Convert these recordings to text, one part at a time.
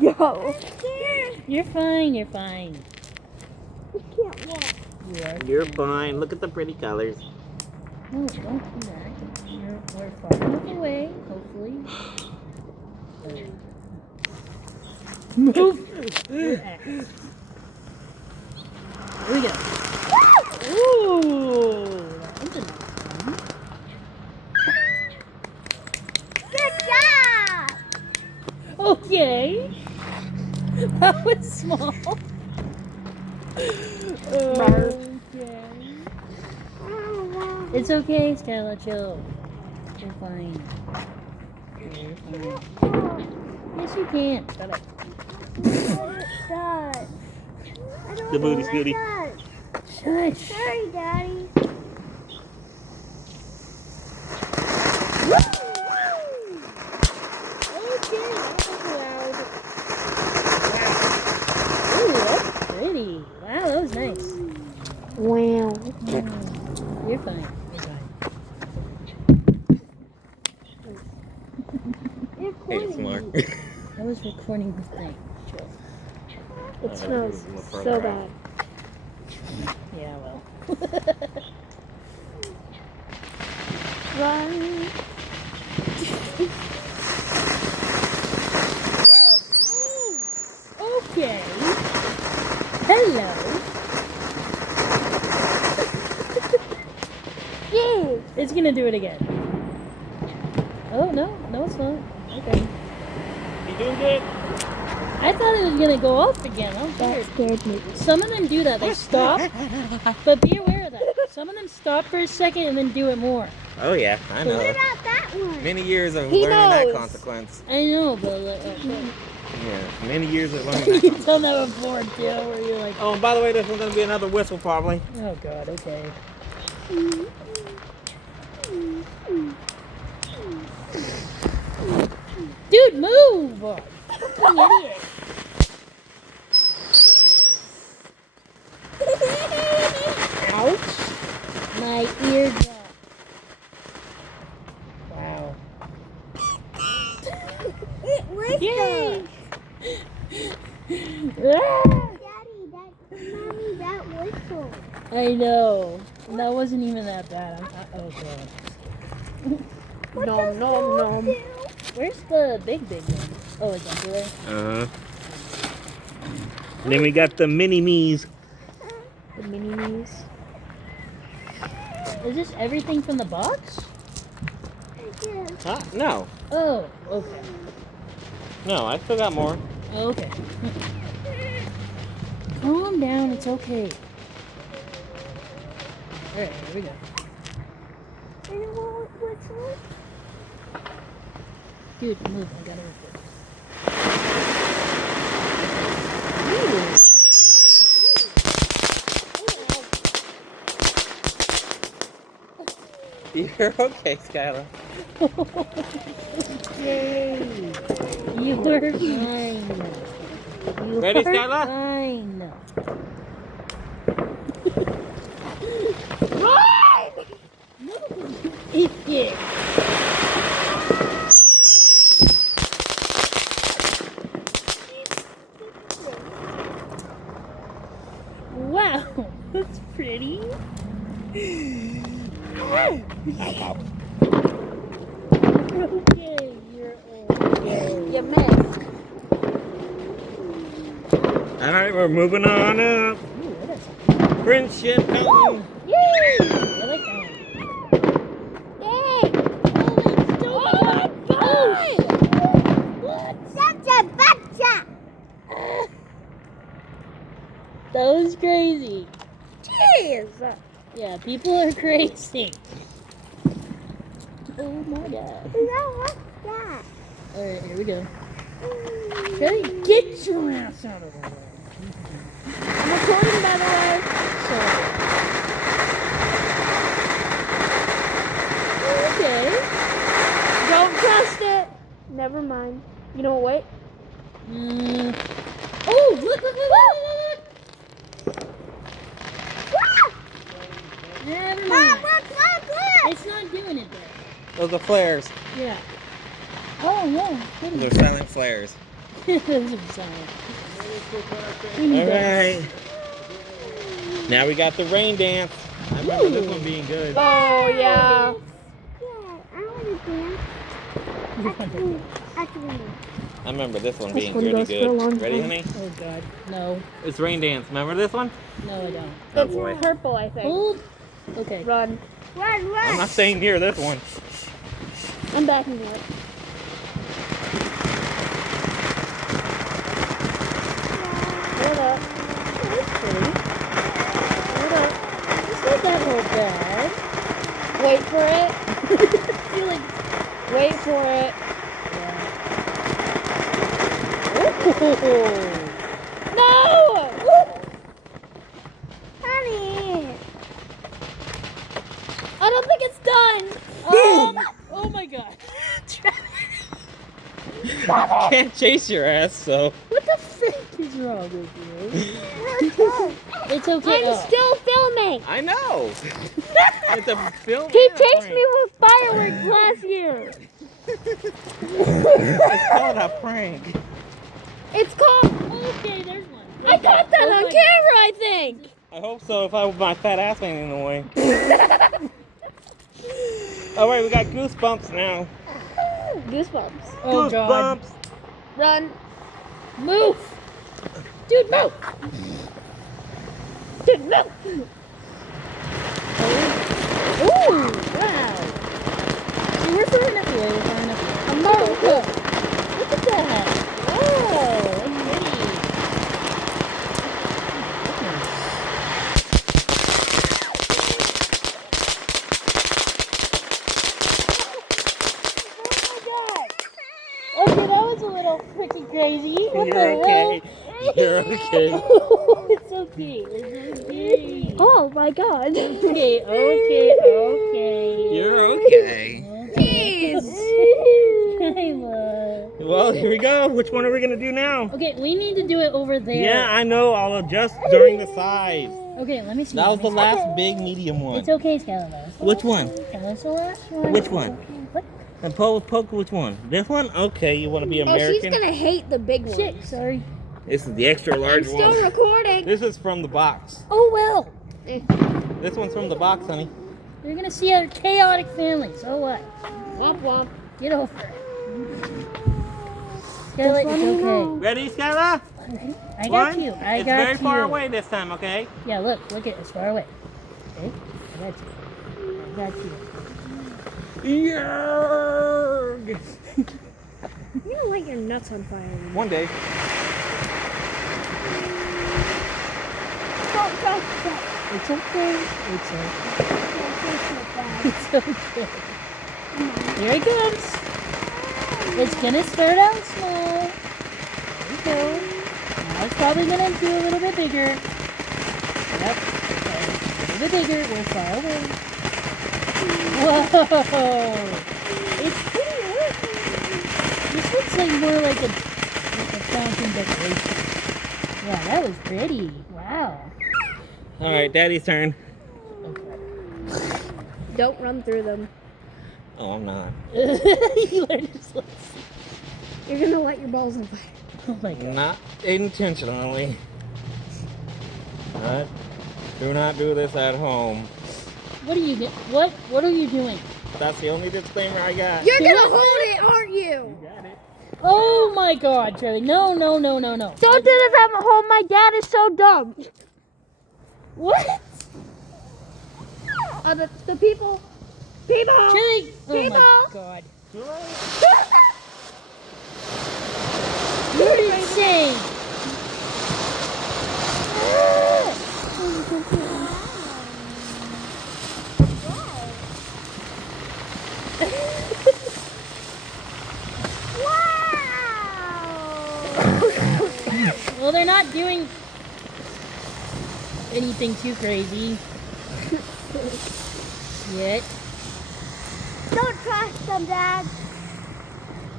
Go. You're fine. You're fine. You can't walk. You're fine. Look at the pretty colors. No, don't come back. We're far enough away, hopefully. Move your ass. Here we go. Ooh, that was a nice one. Good job. Okay. That was small. Okay. It's okay, Stella. Chill. You're fine. You're fine. Yes, you can. Shut up. The booty scooty. Shush. Sorry, Daddy. Okay, that was loud. Wow. Ooh, that's pretty. Wow, that was nice. Wow. You're fine. You're fine. Hey, smart. I was recording the thing. Chill. It smells so bad. Yeah, well. Run. Okay. Hello. Yay. It's gonna do it again. Oh, no. No, it's not. Okay. You doing good? I thought it was gonna go off again. Oh, That weird. scared me. Some of them do that. They stop. But be aware of that. Some of them stop for a second and then do it more. Oh yeah, I What know. about that one? Many years of He learning that knows. consequence. I know, but Yeah, many years of learning that you've consequence. done that before too, where you're like, Oh, and by the way, this one's gonna be another whistle probably. oh god, okay. Dude, move! Fucking idiot. Ouch. My eardrum. Wow. It was Yay! Daddy, Mommy, that whistle. I know. That wasn't even that bad. Oh god. What Nom, does nom, dog nom. do? Where's the big one? Oh, it's under there. Uh-huh. And then we got the mini me's. The minis. Is this everything from the box? Yes. Huh? No. Oh, okay. No, I still got more. Okay. Calm down, it's okay. Alright, here we go. And what whistle? Dude, move, I gotta record. You're okay, Skylar. Yay! You were fine. You Ready, were Skylar? fine. Run! No, you idiot. Wow, that's pretty. Okay, you're okay. You missed. All right, we're moving on up. Ooh, what is that? Friendship Mountain. Yay! I like that one. Yay! Oh my God! Such a betcha! That was crazy. Jeez! Yeah, people are crazy. Oh my god. What's that? Alright, here we go. Hey, get your ass out of the way. I'm recording, by the way. Sorry. Okay. Don't trust it. Never mind. You know what? Oh, look, look, look, look, look. Never Mom, mind. look! It's not doing it there. Those are flares. Yeah. Oh, no. Those are silent flares. There's some science. We need All that. right. Now we got the rain dance. I remember this one being good. Oh yeah. I remember this one This being one really goes for a good. long Ready, time. honey? Oh god. No. It's rain dance. Remember this one? No, I don't. Oh It's boy. purple, I think. Hold. Okay. Run. I'm not staying near this one. I'm backing up. Hold up. That's pretty. Hold up. It's not that whole bad. Wait for it. I feel like. Wait for it. Oh. No! Honey! I don't think it's done. Oh my god. Can't chase your ass, so. What the frick is wrong with you? It's okay. I'm still filming. I know. It's a film. He and a chased prank. me with fireworks last year. It's called a prank. It's called. Okay, there's one. I got that Oh on my- camera, I think. I hope so. If my fat ass ain't in the way. All right, we got goosebumps now. Goosebumps. Oh god. Goosebumps. Run. Move! Dude, move! Dude, no. Ooh, wow. See, we're far enough away. We're far enough away. America. Look at that. Oh, I'm ready. Okay, that was a little freaking crazy. What You're the okay. hell? You're okay. It's okay. It's okay. Oh my God. Okay, okay. You're okay. Kayla. Well, here we go. Which one are we gonna do now? Okay, we need to do it over there. Yeah, I know. I'll adjust during the size. Okay, let me see. That was let the me last big medium one. see. It's okay, Skylar. That was the Which last one? That's the last one. Which one? What? And poke which one? This one? Okay, you want to be Oh, she's American? gonna hate the big one. Shit, sorry. This is the extra I'm large still one. recording. This is from the box. Oh well. This one's from the box, honey. You're gonna see a chaotic family. So what? Womp womp. Get over it. Skylar, it's okay. Ready, Skylar? I got you. I it's got you. very far away this time, okay? Yeah, look at it. It's far away. Okay, I got you. I got you. Yerg! You don't light your nuts on fire. One day. Go. It's okay. It's okay. It's okay. Here it comes. It's gonna start out small. There we go. Now it's probably gonna do a little bit bigger. Yep. Okay. A little bit bigger. We're far away. Whoa! It's pretty awesome. This looks like more like a fountain decoration. Yeah, that was pretty. Wow. All right, Daddy's turn. Don't run through them. Oh, I'm not. You learned his lesson. You're gonna light your balls on fire. Oh my god. Not intentionally. Not. Do not do this at home. What are you doing? What are you doing? That's the only disclaimer I got. You're See gonna what? hold it, aren't you? Got it. Oh my god, Charlie. No. Don't do this at home. My dad is so dumb. What? The people. People. Charlie. Oh my People. god. Too late. You're insane. Well, they're not doing anything too crazy yet. Don't trust them, Dad.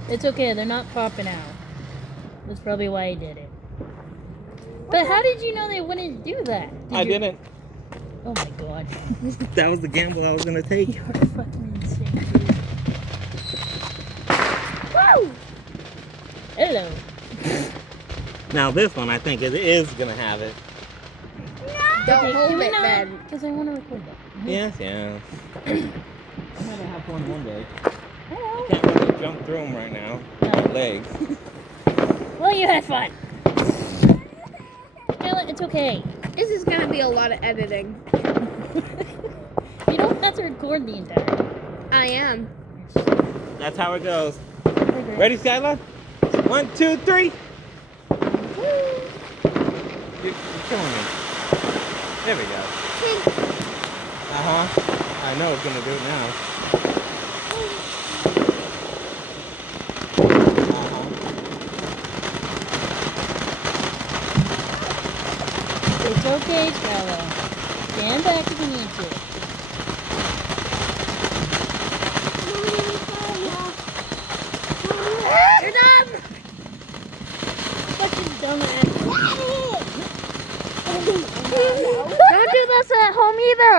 It's okay, they're not popping out. That's probably why I did it. But how did you know they wouldn't do that? I didn't. Oh my god. That was the gamble I was gonna take. You're fucking insane, dude. Woo! Hello. Now this one, I think it is gonna have it. Don't hold it then. Because I want to record that. Yes, yes. I'm gonna have one day. Hello. I can't really jump through them right now. My legs. Well, you had fun. Skylar, it's okay. This is gonna be a lot of editing. You don't have to record the entire thing. I am. That's how it goes. Ready, Skylar? 1, 2, 3. You're killing me. There we go. I know it's gonna do it now. It's okay, Skylar. Stand back if you need to. You're done. Such a dumbass. Don't do this at home either.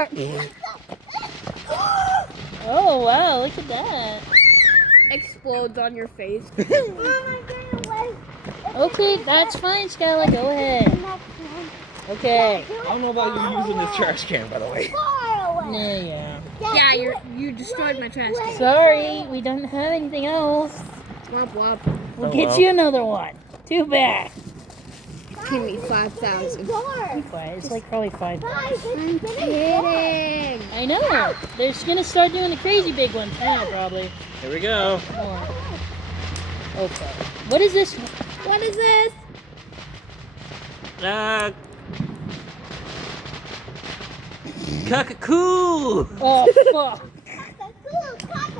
Oh, wow, look at that. Explodes on your face. Okay, that's fine, Skylar. Go ahead. Okay. I don't know about you using this trash can, by the way. Yeah. Yeah, you destroyed my trash can. Sorry, we don't have anything else. Womp womp. We'll Oh, get well. you another one. Too bad. Give me 5,000. Be quiet. It's like probably $5. I'm kidding. I know. They're just gonna start doing the crazy big ones now, probably. Here we go. More. Okay. What is this? What is this? Cockatoo. Oh, fuck.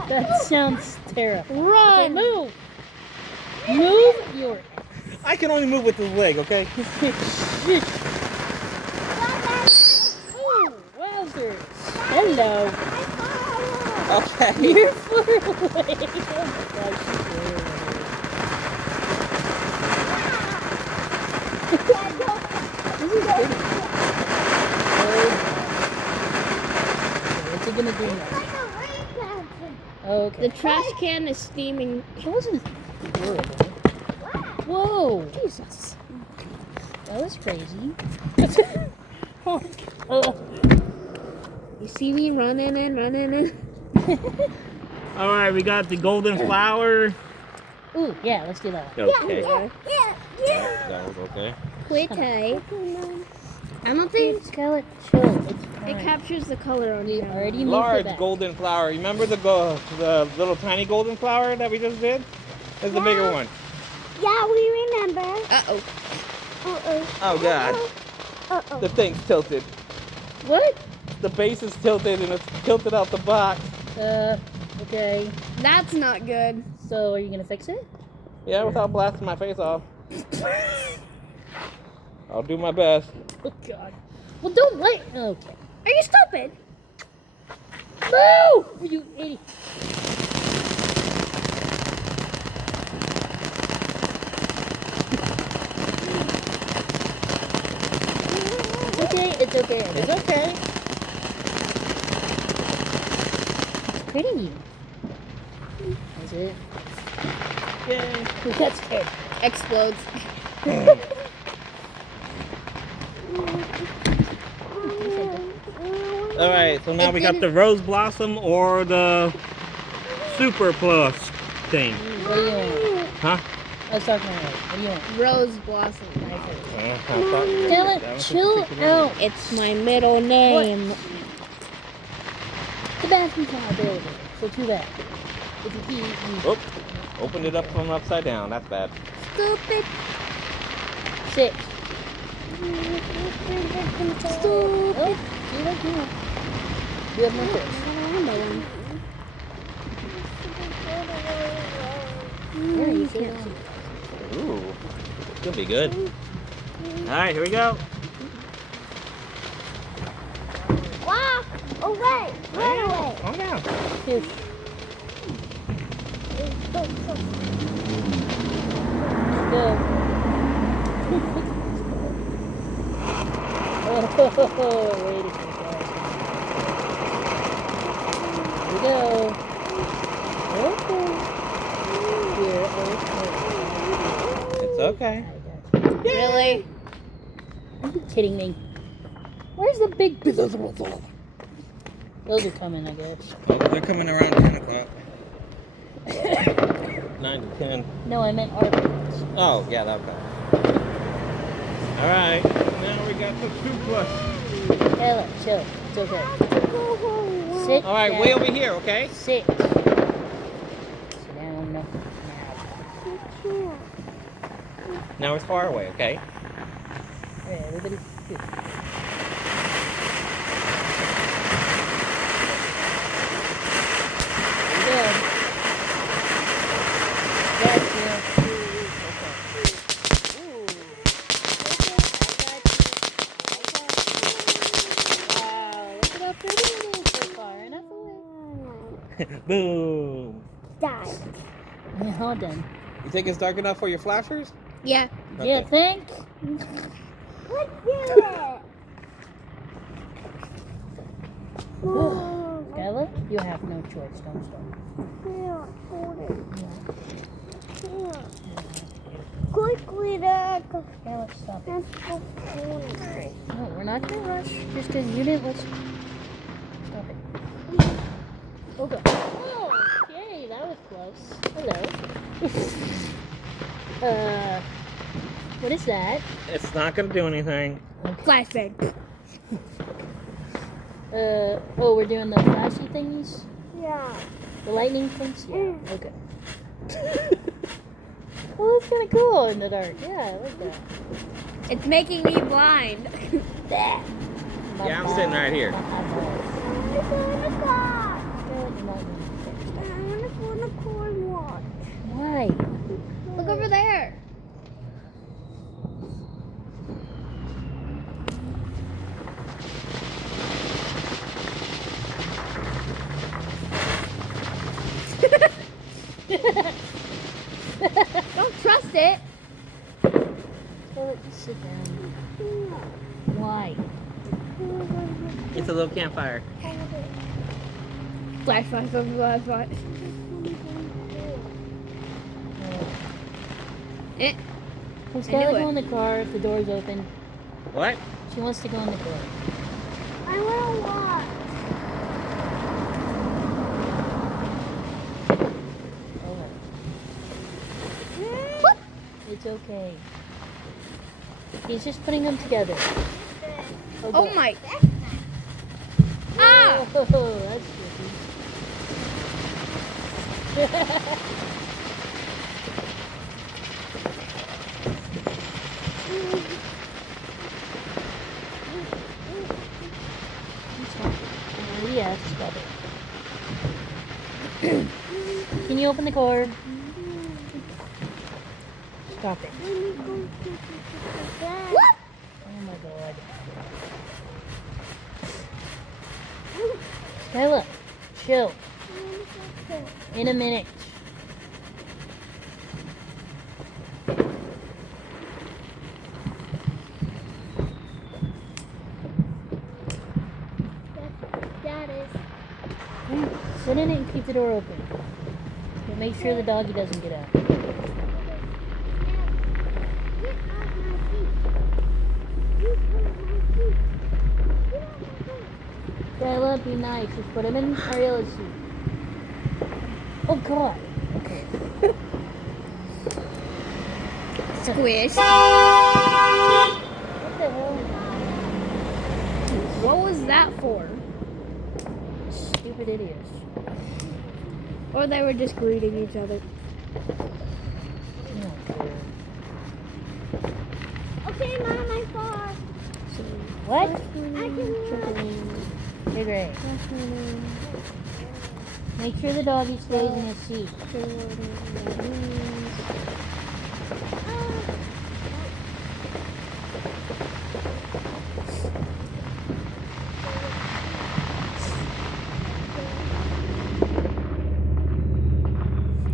That sounds terrible. Okay, Run. move. Move your... I can only move with this leg, okay? Oh, wowzers. Hello. Okay. You're far away. Oh my gosh, she's way This is pretty. What's it gonna do now? Okay. The trash can is steaming. It wasn't horrible. Whoa. Jesus. That was crazy. You see me running in. All right, we got the golden flower. Ooh, yeah, let's do that. Okay. Yeah. That was okay. Quit. I don't think Scarlett, chill. It's fine. it captures the color on We you. already moved it Large back. golden flower. Remember the little tiny golden flower that we just did? It's the bigger one. Yeah, we remember. Uh-oh. Oh God, the thing's tilted. What? The base is tilted and it's tilted out the box. Okay. That's not good. So, are you gonna fix it? Yeah, without blasting my face off. I'll do my best. Oh, God. Well, don't let... Okay. Are you stupid? Move! You idiot. It's okay. It's okay. It's pretty. That's it. Yay. Who got scared? Explodes. All right, so now we got the rose blossom or the super plus thing. What do you want? Huh? I was talking about what do you want? Rose blossom. Tell it, chill out. It's my middle name. The bathroom's not available, so too bad. If you pee, you... Oh, opened it up from upside down. That's bad. Stupid. 6. Stupid. Oh, see what you want. You have more fish. There, you can't see. Ooh, could be good. All right, here we go. Walk away. Run away. Calm down. Fish. Go. Oh, wait a second, guys. Here we go. Okay. Here, okay. It's okay. Really? Are you kidding me? Where's the big... Those are coming, I guess. They're coming around 10 o'clock. 9 to 10. No, I meant our birds. Oh, yeah, okay. All right. Now we got the 2+. Ella, chill. It's okay. Sit All right, down. way over here, okay? Sit. Sit down. Now. Now it's far away, okay? All right, everybody. Here. Good. That's you. Boom. Die. Yeah, all done. You think it's dark enough for your flashers? Yeah. Yeah, think? Let's do it. Skylar, you have no choice. Don't stop. Here, hold it. Here. Quickly, Dad. Skylar, stop it. Let's go hold it. No, we're not gonna rush just because you didn't listen. Stop it. Oh, God. Oh, yay, that was close. Hello. What is that? It's not going to do anything. Flashbang. Oh, we're doing the flashy thingies? Yeah. The lightning things? Yeah, okay. Well, that's kind of cool in the dark. Yeah, I like that. It's making me blind. Yeah, Yeah, I'm sitting right here. I want to go in the car. I want to go in the car and watch. Why? Look over there. Don't trust it. Well, just sit down. Why? It's a little campfire. Flashlight, flashlight. Eh. Let's I knew go it. in the car if the door's open. What? She wants to go in the car. I want to watch. Oh, it's okay. He's just putting them together. Oh God. my. Ah! Oh, that's tricky. Yes, stop it. Can you open the cord? Stop it. What? Oh my God. Skyla, chill. In a minute. That is. Sit in it and keep the door open. But make sure the doggy doesn't get out. Get off my feet. Get off my feet. Get off my feet. Skyla, be nice. Just put him in Ariella's seat. Oh God. Okay. Squish. What the hell? What was that for? Stupid idiots. Or they were just greeting each other. Okay, Mom, I saw. What? I can. You're great. Make sure the doggy stays in his seat.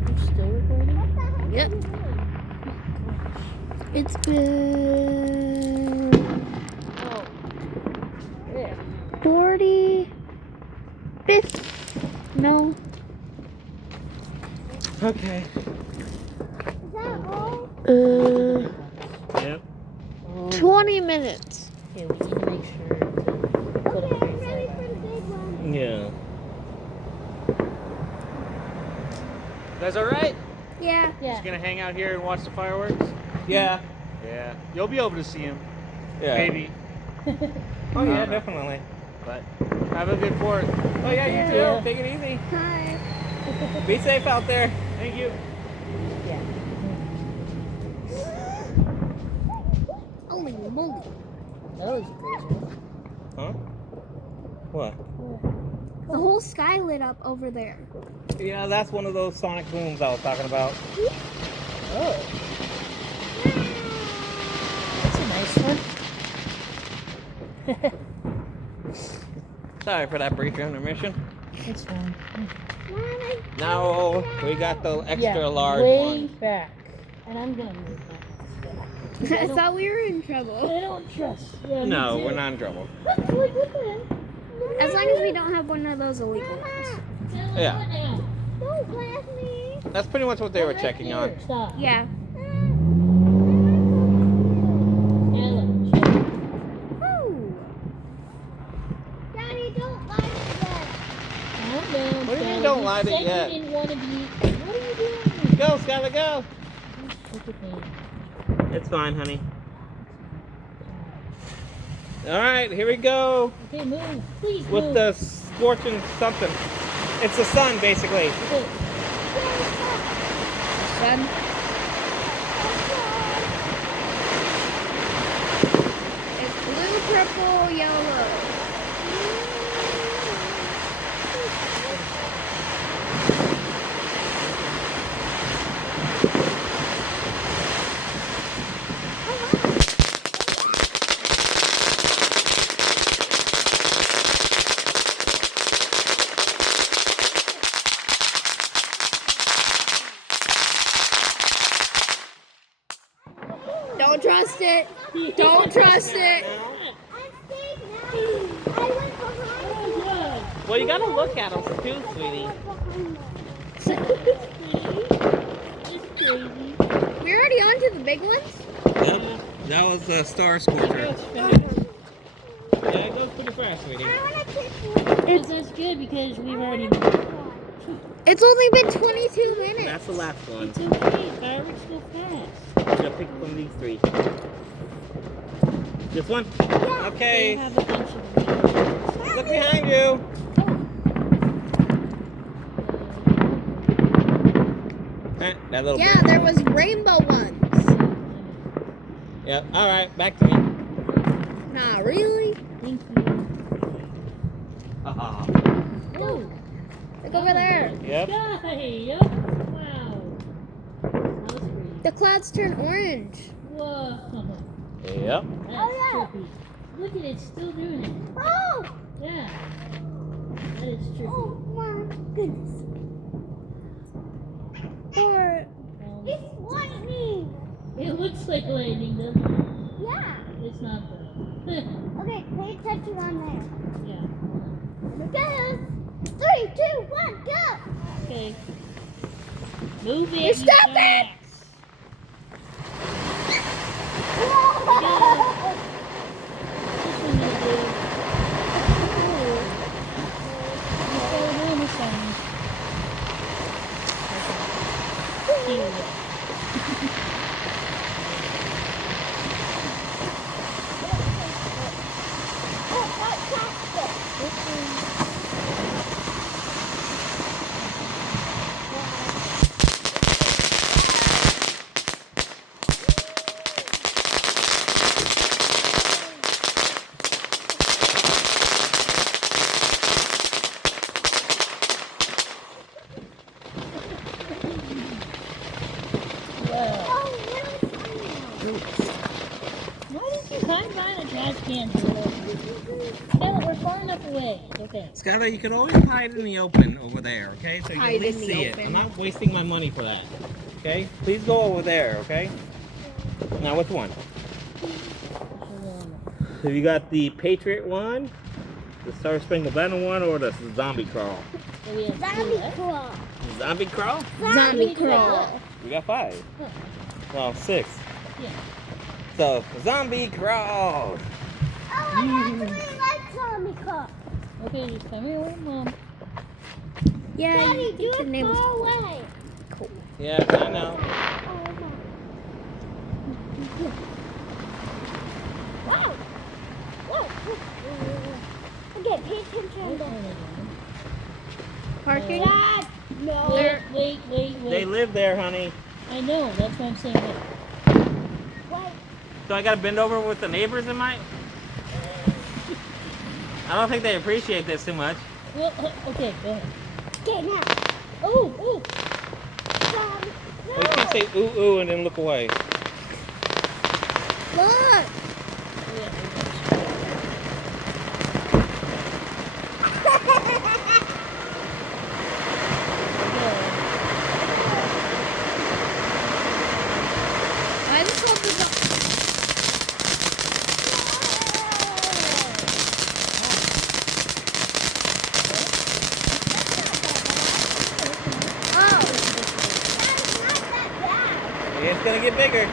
You're still recording? Yep. It's been Oh. Yeah. 45th. No. Okay. Is that all? 20 minutes. Okay, we need to make sure to put Okay, a I'm ready for the big one. Yeah. You guys alright? Yeah. Yeah. Just gonna hang out here and watch the fireworks? Yeah. Yeah. You'll be able to see them. Yeah. Maybe. Oh yeah, know. definitely. But have a good 4th. Oh yeah, you too. Yeah. Take it easy. Hi. Be safe out there. Thank you. Yeah. Holy moly. That was crazy. Huh? What? The whole sky lit up over there. Yeah, that's one of those sonic booms I was talking about. Oh. That's a nice one. Sorry for that brief intermission. It's fine. Now we got the extra large way one. back. And I'm gonna move that. I thought we were in trouble. I don't trust. Yeah, me No, too. we're not in trouble. Like, what the hell? As long as we don't have one of those illegal ones. Yeah. Don't blast me. That's pretty much what they were checking on. Stop. Yeah. Ellen, Woo. Daddy, don't light it yet. calm down. What do you mean Skylar. don't light it said yet? You didn't want to be. What are you doing? Go, Skylar, go. Look at me. It's fine, honey. All right, here we go Okay, move. Please with move. the scorching something. It's the sun, basically. Okay. Done. It's blue, purple, yellow. Don't trust it. Don't trust it. I'm safe now. I went behind Well, you gotta look at them too, sweetie. It's crazy. We're already on to the big ones. Yep, that was the star scorcher. Yeah, it goes pretty fast, sweetie. I want to pick one. That's good because we've already. It's only been 22 minutes. That's the last one. It's okay. Fireworks go fast. I'm gonna pick from these three. This one? They Okay. have a bunch of them. Look behind you. That little Yeah, bird. there was rainbow ones. Yep. All right, back to me. Nah, really? Thank you. Haha. Oh, Look over there. Yep. sky. Yep. Wow. That was pretty. The clouds turn orange. Whoa. Yep. That's yeah. trippy. Look at it, still doing it. Oh, Yeah. That is trippy. oh my goodness. Or It's lightning. It looks like lightning, doesn't it? Yeah. It's not though. Okay, pay attention on there. Yeah. Here it goes. 3, 2, 1, go. Okay. Move it. You stop it! dumbass. Whoa. This one is good. Oh, no, this one. Here we go. Why did you hide behind a trash can? Taylor, we're far enough away. Okay. Skylar, you can always hide in the open over there, okay? So you can Hide at least in the see it. open. I'm not wasting my money for that. Okay? Please go over there, okay? Now, which one? Have you got the Patriot one, the Star Spangled Banner one, or the Zombie Crawl? So we have two Zombie left. crawl. Zombie Crawl? zombie crawl. We got 5. Well, 6. Yeah. the zombie crowd. Oh, I actually like zombie cup. Okay, just come here with Mom. Yeah, Daddy, you do think the it name was far cool. away. Cool. Yeah, I know. Wow. Whoa. Okay, pay attention. Parking? Dad, no. Wait. They live there, honey. I know, that's what I'm saying. Wait. Wait. So I gotta bend over with the neighbors in my... I don't think they appreciate this too much. Well, okay, go ahead. Okay, now. Oh! No. Well, you can't say ooh ooh and then look away. Look! I just called the dog. Oh! That's not that bad. It's gonna get bigger.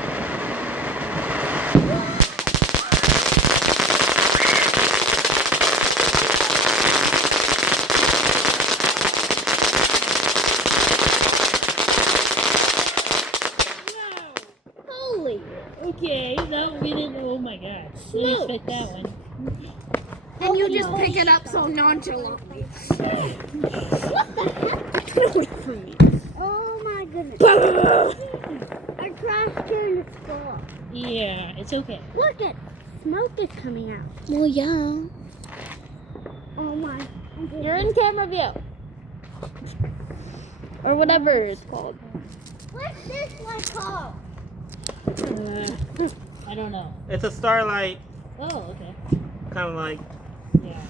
Holy! Okay, that we didn't. Oh my god. Didn't expect that one. And you just pick it up so nonchalantly. What the heck? Get away from me. Oh my goodness. I crashed here in the skull. Yeah, it's okay. Look at smoke is coming out. Well, yeah. Oh my. You're in camera view. Or whatever it's called. What's this one called? I don't know. It's a starlight, Oh, okay. kind of like... Yeah.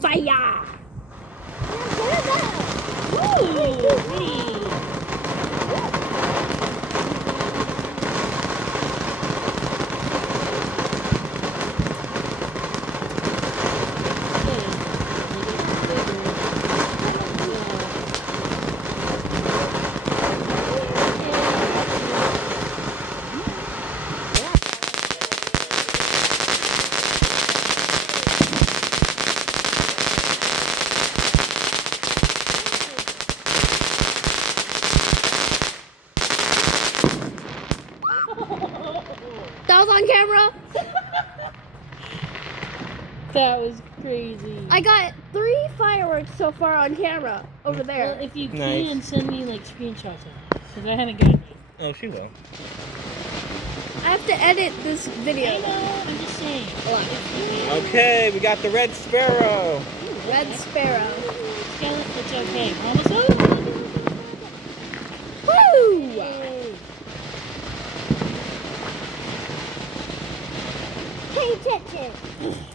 Fire! Ooh, pretty. That was on camera. That was crazy. I got 3 fireworks so far on camera over there. Well, if you Nice. can, send me like screenshots of it. Because I haven't gotten it. Oh, she will. I have to edit this I video. know, I'm just saying. If you can. Okay, we got the red sparrow. Red Sparrow. Skeleton, it's okay. We're almost over. Woo! Yay. Pay attention.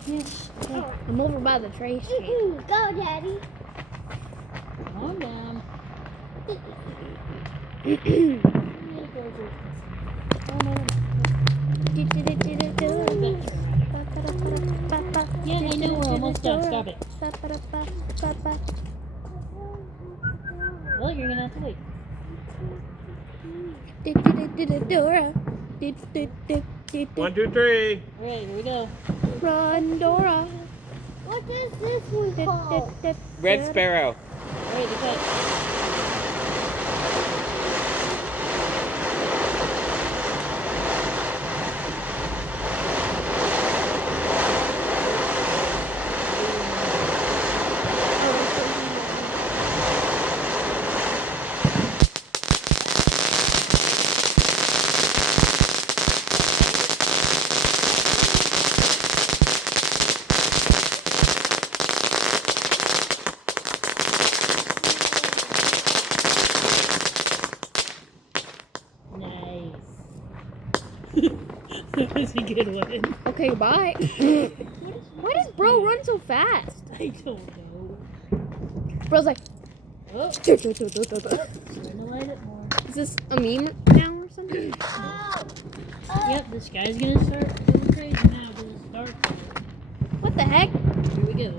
Yes. Okay. I'm over by the trash can. Go, Daddy. Calm down. Yeah, I know we're almost done. Stop it. Well, you're gonna have to wait. Dora. 1, 2, 3. Alright, here we go. Run, Dora. What is this one called? Red sparrow. Alright, okay. Nice. That was a good one. Okay, bye. Why does bro run so fast? I don't know. Bro's like, Oh, is trying to light it more. this a meme now or something? Yep, this guy's gonna start going crazy now because it's dark. What the heck? Here we go.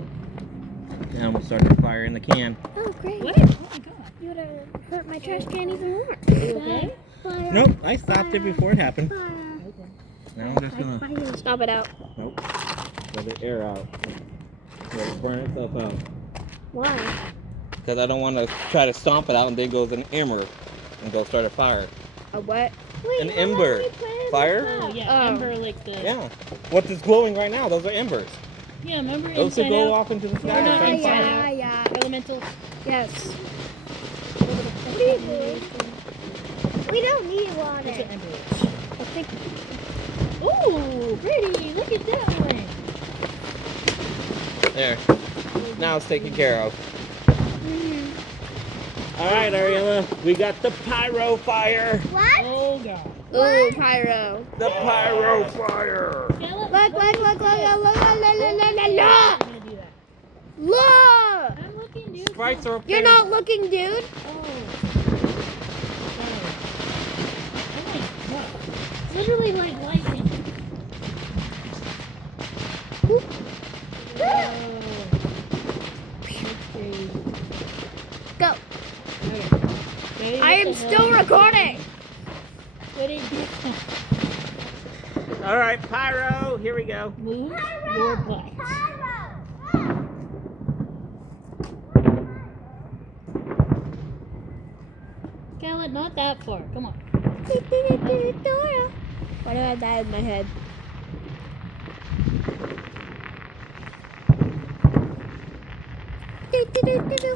Now I'm gonna start the fire in the can. Oh, great. What? Oh my god. You would have hurt my trash can even more. You okay? Fire. Nope, I stopped it before it happened. Fire. Okay. Now I'm just gonna Fire. Stop it out. nope. Let it air out. Let it burn itself out. Why? Because I don't want to try to stomp it out and then goes an ember and go start a fire. A what? Wait, An how ember. about we put it in Fire? the Oh cup? yeah, Oh. ember like the. Yeah. What is glowing right now? Those are embers. Yeah, remember Those could Inside go Out? off into the sky. Or and not start Inside fire. Out. yeah. Elementals. Yes. What are you doing? We don't need Those water. are embers. I think. Ooh, pretty! Look at that one. There. Now it's taken care of. All right, Ariella, we got the pyro fire. What? Oh god. Ooh, pyro. The pyro fire. Look, Look, We're gonna do that. Look! I'm looking, dude. Sprites are You're not looking, dude. Oh. Oh my god. Literally like lightning. Oh. That's crazy. Go. Okay. Ready? I What am the still hell? recording. What did you All right, pyro. Here we go. move your butt? Scarlett, not that far. Come on. Why do I have that in my head?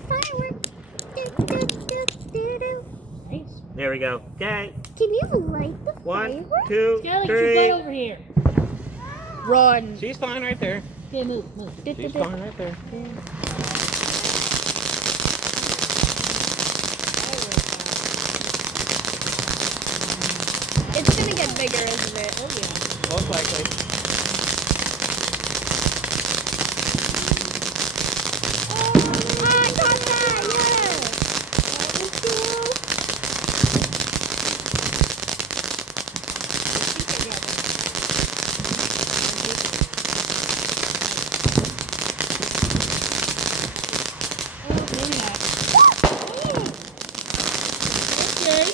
Firework. Nice. There we go. Okay. Can you light the 1, firework? 2, Scarlett, get your 3. butt over here. Run. She's fine right there. Okay, move, move. She's fine right there. It's gonna get bigger, isn't it? Oh yeah. Most likely. I got that, yeah. Oh, maybe not. Okay.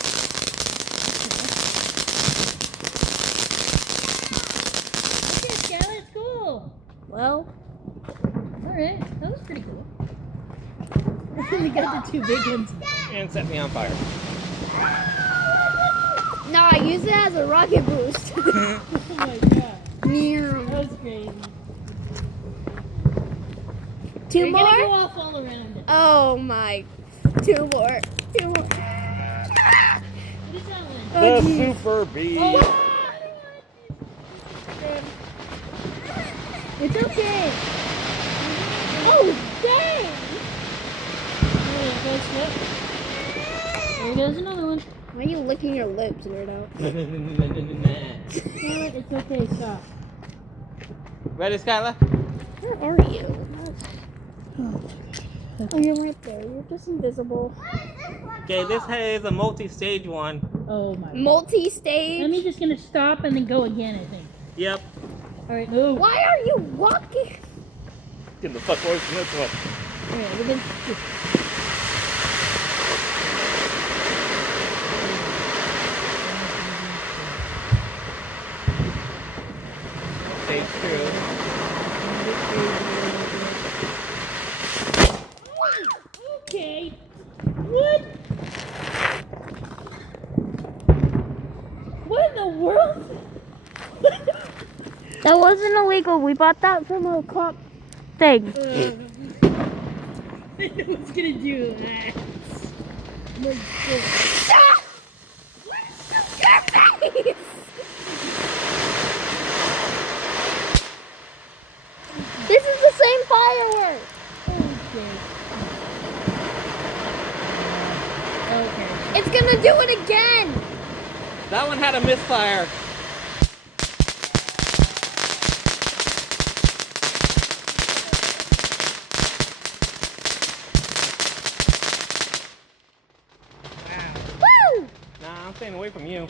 Okay, Scarlett, cool. Well, Alright, that was pretty cool. We got the two big ones. And set me on fire. no, I use it as a rocket boost. Oh my god. Meow. That was crazy. Two You're gonna go more? off all around it. Oh my. Two more. Two more. What is that one? Oh, The geez. super bee. Oh, It's okay. Oh, dang! there goes what? There goes another one. Why are you licking your lips, weirdo? Scarlett, it's okay, stop. Ready, Skylar? Where are you? Oh, you're right there. You're just invisible. Okay, this is a multi-stage one. Oh my god. Multi-stage. I'm just gonna stop and then go again, I think. Yep. Alright, move. Why are you walking? Get the fuck away from this one. Alright, we're gonna. Stage 2. Okay. What? What in the world? That wasn't illegal. We bought that from a cop thing. I was gonna do that. My God. Your face! This is the same firework. Okay. Okay. It's gonna do it again. That one had a misfire. Woo! Nah, I'm staying away from you.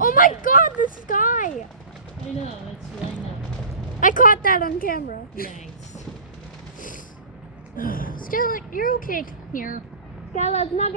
Oh my god, the sky! I know, it's really nice. I caught that on camera. Nice. Scarlett, you're okay. Come here. Skylar's not